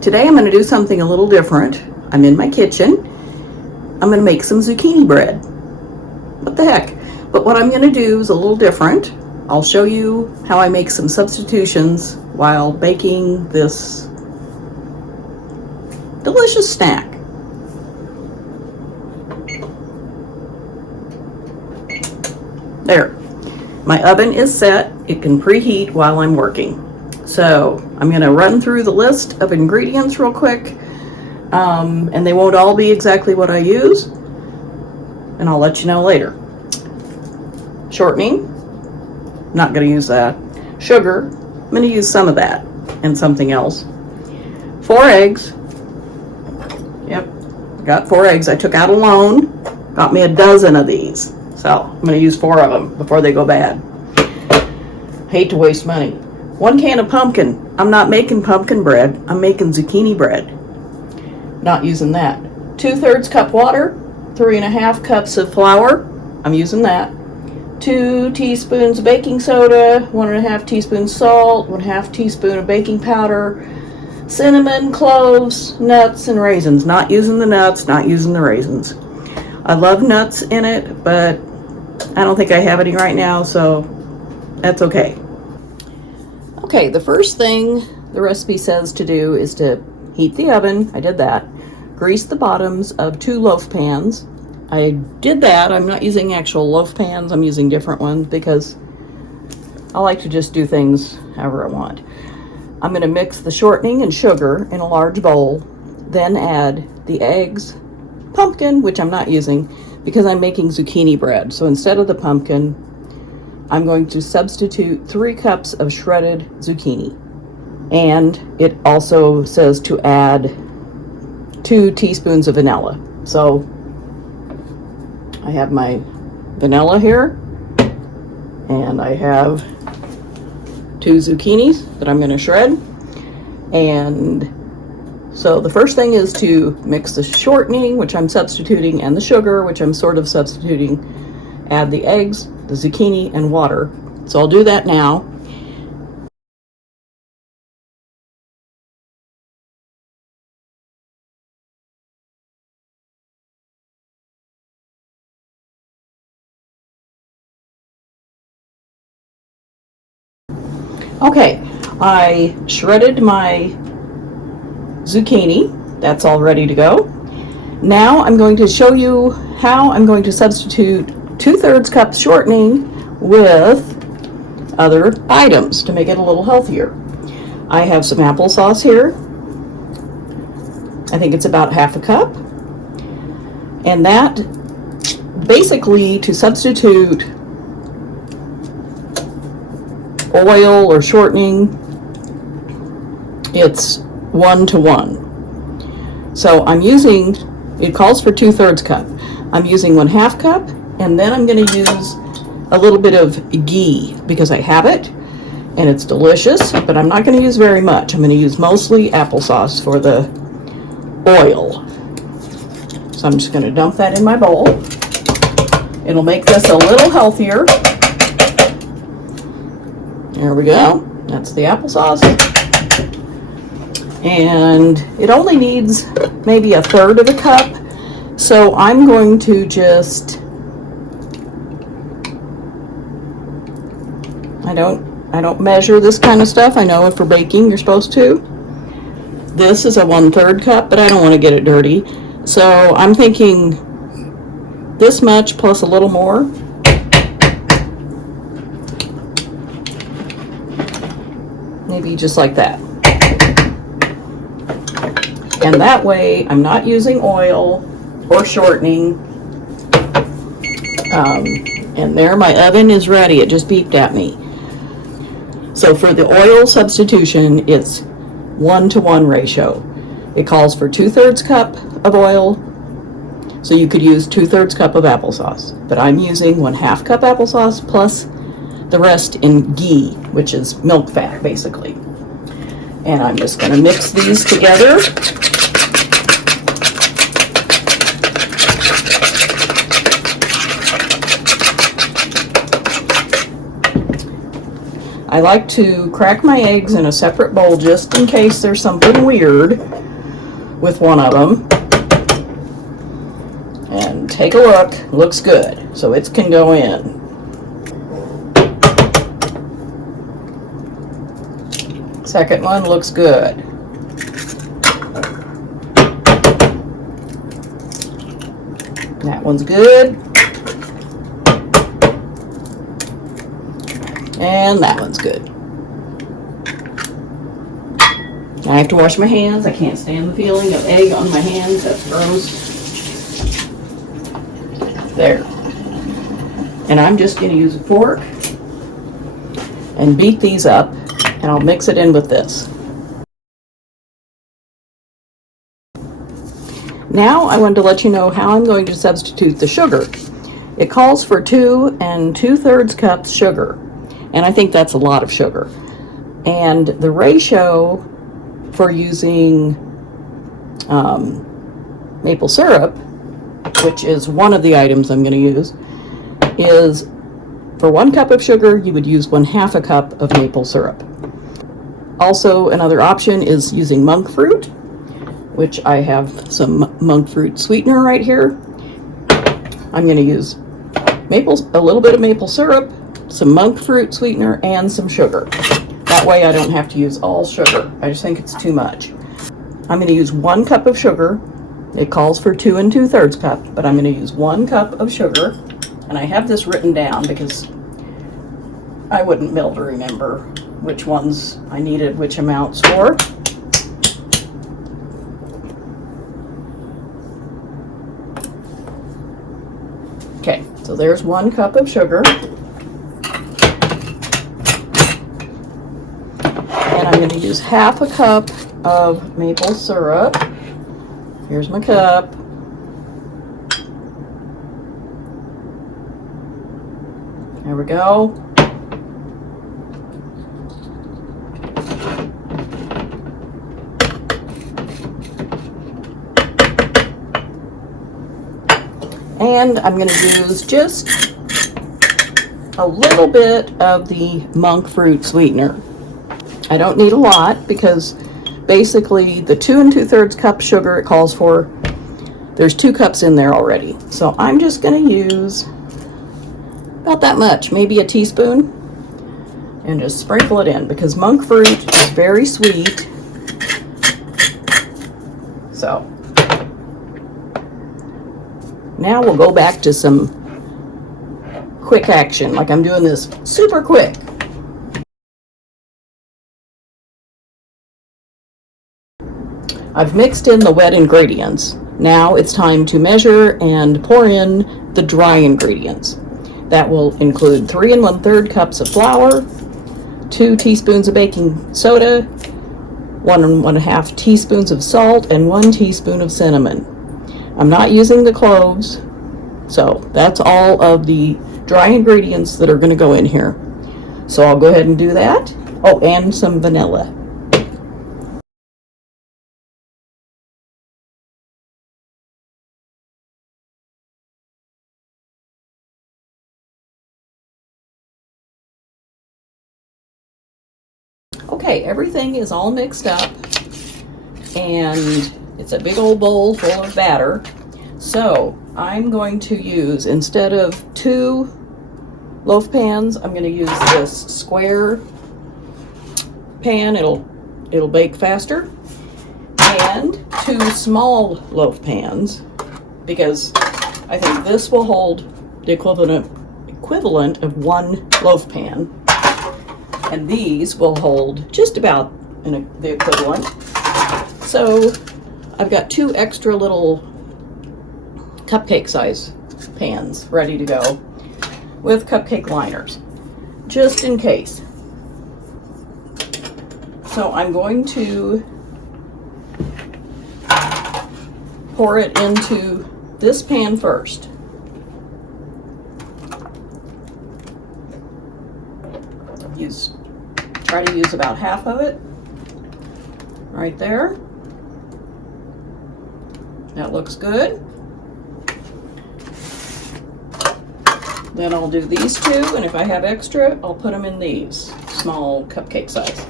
Today I'm going to do something a little different. I'm in my kitchen. I'm going to make some zucchini bread. What the heck? But what I'm going to do is a little different. I'll show you how I make some substitutions while baking this delicious snack. There. My oven is set. It can preheat while I'm working. So I'm going to run through the list of ingredients real quick, and they won't all be exactly what I use, and I'll let you know later. Shortening, not going to use that. Sugar, I'm going to use some of that and something else. 4 eggs. Yep, got 4 eggs. I took out a loan, got me a dozen of these. So I'm going to use 4 of them before they go bad. Hate to waste money. 1 can of pumpkin. I'm not making pumpkin bread. I'm making zucchini bread. Not using that. 2/3 cup water. 3.5 cups of flour. I'm using that. 2 teaspoons of baking soda. 1.5 teaspoons salt. 1/2 teaspoon of baking powder. Cinnamon, cloves, nuts, and raisins. Not using the nuts. Not using the raisins. I love nuts in it, but I don't think I have any right now, so that's okay. Okay, the first thing the recipe says to do is to heat the oven. I did that. Grease the bottoms of 2 loaf pans. I did that. I'm not using actual loaf pans. I'm using different ones because I like to just do things however I want. I'm going to mix the shortening and sugar in a large bowl, then add the eggs, pumpkin, which I'm not using because I'm making zucchini bread. So instead of the pumpkin, I'm going to substitute 3 cups of shredded zucchini. And it also says to add 2 teaspoons of vanilla. So I have my vanilla here, and I have 2 zucchinis that I'm going to shred. And so the first thing is to mix the shortening, which I'm substituting, and the sugar, which I'm sort of substituting. Add the eggs, the zucchini, and water. So I'll do that now. Okay, I shredded my zucchini. That's all ready to go. Now I'm going to show you how I'm going to substitute 2/3 cup shortening with other items to make it a little healthier. I have some applesauce here. I think it's about 1/2 cup. And that basically to substitute oil or shortening, it's 1 to 1. So I'm using, it calls for 2/3 cup. I'm using 1/2 cup, and then I'm going to use a little bit of ghee because I have it and it's delicious, but I'm not going to use very much. I'm going to use mostly applesauce for the oil. So I'm just going to dump that in my bowl. It'll make this a little healthier. There we go. That's the applesauce. And it only needs maybe 1/3 of a cup. So I'm going to just, I don't measure this kind of stuff. I know if for baking you're supposed to. This is a 1/3 cup, but I don't want to get it dirty. So I'm thinking this much plus a little more. Maybe just like that. And that way I'm not using oil or shortening. And there, my oven is ready. It just beeped at me. So for the oil substitution, it's 1 to 1 ratio. It calls for 2/3 cup of oil. So you could use 2/3 cup of applesauce, but I'm using 1/2 cup applesauce plus the rest in ghee, which is milk fat basically. And I'm just going to mix these together. I like to crack my eggs in a separate bowl just in case there's something weird with one of them. And take a look, looks good. So it can go in. Second one looks good. That one's good. And that one's good. I have to wash my hands. I can't stand the feeling of egg on my hands. That's gross. There. And I'm just going to use a fork and beat these up, and I'll mix it in with this. Now I wanted to let you know how I'm going to substitute the sugar. It calls for 2 2/3 cups sugar, and I think that's a lot of sugar. And the ratio for using maple syrup, which is one of the items I'm going to use, is for 1 cup of sugar, you would use 1/2 a cup of maple syrup. Also, another option is using monk fruit, which I have some monk fruit sweetener right here. I'm going to use a little bit of maple syrup, some monk fruit sweetener, and some sugar. That way I don't have to use all sugar. I just think it's too much. I'm going to use 1 cup of sugar. It calls for 2 2/3 cup, but I'm going to use 1 cup of sugar. And I have this written down because I wouldn't be able to remember which ones I needed which amounts for. Okay, so there's 1 cup of sugar. And I'm going to use 1/2 a cup of maple syrup. Here's my cup. There we go. And I'm going to use just a little bit of the monk fruit sweetener. I don't need a lot because basically the 2 2/3 cup sugar it calls for, there's 2 cups in there already. So I'm just going to use about that much, maybe a teaspoon, and just sprinkle it in because monk fruit is very sweet. So now we'll go back to some quick action, like I'm doing this super quick. I've mixed in the wet ingredients. Now it's time to measure and pour in the dry ingredients. That will include 3 1/3 cups of flour, 2 teaspoons of baking soda, 1 1/2 teaspoons of salt, and 1 teaspoon of cinnamon. I'm not using the cloves, so that's all of the dry ingredients that are going to go in here. So I'll go ahead and do that. Oh, and some vanilla. Okay, everything is all mixed up, and it's a big old bowl full of batter. So I'm going to use, instead of 2 loaf pans, I'm going to use this square pan. It'll bake faster, and 2 small loaf pans, because I think this will hold the equivalent of 1 loaf pan. And these will hold just about the equivalent. So I've got 2 extra little cupcake size pans ready to go with cupcake liners, just in case. So I'm going to pour it into this pan first. Try to use about half of it right there. That looks good. Then I'll do these 2, and if I have extra, I'll put them in these. small cupcake size.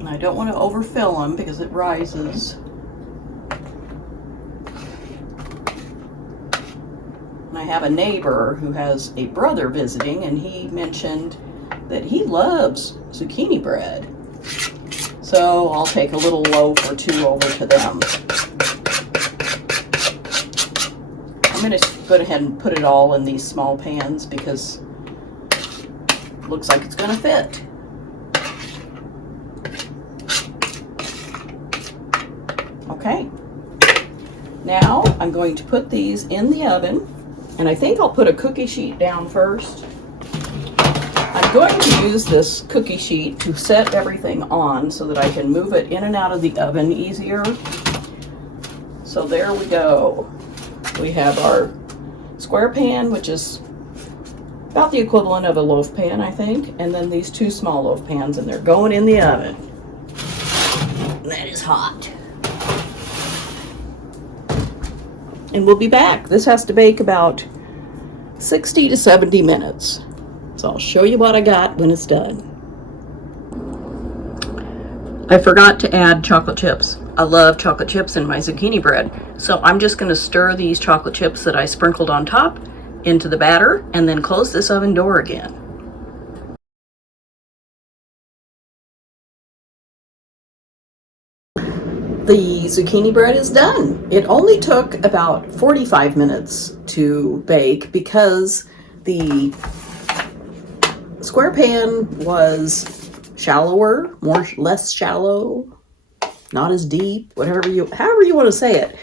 And I don't want to overfill them because it rises. And I have a neighbor who has a brother visiting, and he mentioned that he loves zucchini bread. So I'll take a little loaf or two over to them. I'm going to go ahead and put it all in these small pans because it looks like it's going to fit. Okay. Now I'm going to put these in the oven, and I think I'll put a cookie sheet down first. I'm going to use this cookie sheet to set everything on so that I can move it in and out of the oven easier. So there we go. We have our square pan, which is about the equivalent of a loaf pan, I think, and then these two small loaf pans, and they're going in the oven. And that is hot. And we'll be back. This has to bake about 60 to 70 minutes. So I'll show you what I got when it's done. I forgot to add chocolate chips. I love chocolate chips in my zucchini bread. So I'm just going to stir these chocolate chips that I sprinkled on top into the batter and then close this oven door again. The zucchini bread is done. It only took about 45 minutes to bake because the square pan was shallower, less shallow, not as deep, however you want to say it,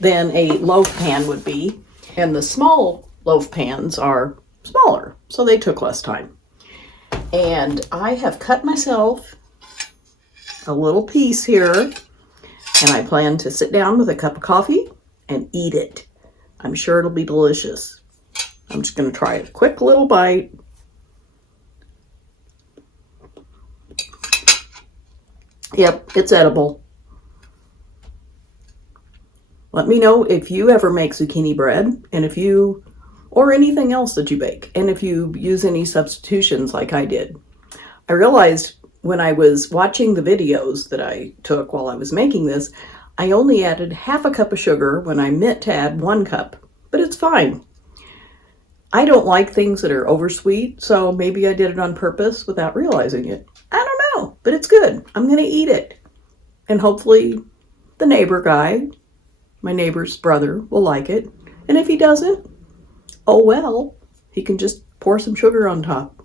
than a loaf pan would be. And the small loaf pans are smaller, so they took less time. And I have cut myself a little piece here, and I plan to sit down with a cup of coffee and eat it. I'm sure it'll be delicious. I'm just going to try a quick little bite. Yep, it's edible. Let me know if you ever make zucchini bread, and or anything else that you bake, and if you use any substitutions like I did. I realized when I was watching the videos that I took while I was making this, I only added half a cup of sugar when I meant to add 1 cup, but it's fine. I don't like things that are oversweet, so maybe I did it on purpose without realizing it. I don't know, but it's good. I'm going to eat it. And hopefully the neighbor guy, my neighbor's brother, will like it. And if he doesn't, oh well, he can just pour some sugar on top.